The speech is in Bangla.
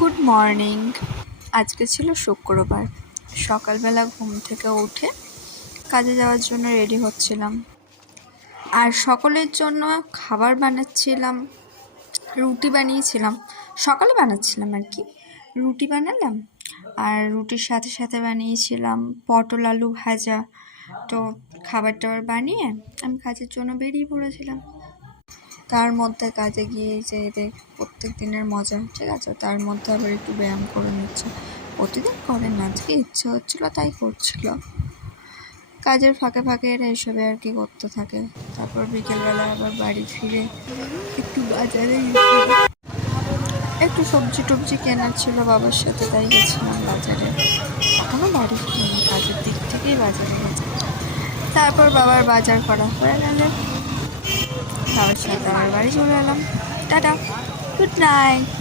Good morning. আজকে ছিল শুক্রবার। সকালবেলা ঘুম থেকে উঠে কাজে যাওয়ার জন্য রেডি হচ্ছিলাম, আর সকলের জন্য খাবার বানাচ্ছিলাম। রুটি বানিয়েছিলাম, সকালে বানাচ্ছিলাম আর কি। রুটি বানালাম, আর রুটির সাথে সাথে বানিয়েছিলাম পটল আলু ভাজা। তো খাবার টাবার বানিয়ে আমি কাজের জন্য বেরিয়ে পড়েছিলাম। তার মধ্যে কাজে গিয়ে যে দেখ প্রত্যেক দিনের মজা, ঠিক আছে, তার মধ্যে আবার একটু ব্যায়াম করে নিচ্ছে। প্রতিদিন করেন না, আজকে ইচ্ছে হচ্ছিলো তাই করছিল। কাজের ফাঁকে ফাঁকে এরা এসবে আর কি করতে থাকে। তারপর বিকেলবেলা আবার বাড়ি ফিরে একটু বাজারে একটু সবজি টবজি কেনার ছিল বাবার সাথে, তাই গেছিলাম বাজারে। এখনও বাড়ি ফিরিনি, কাজের দিক থেকেই বাজারে গেছে। তারপর বাবার বাজার করা হয়ে গেলে বাবার সাথে আবার বাড়ি চলে এলাম। Tata, good night.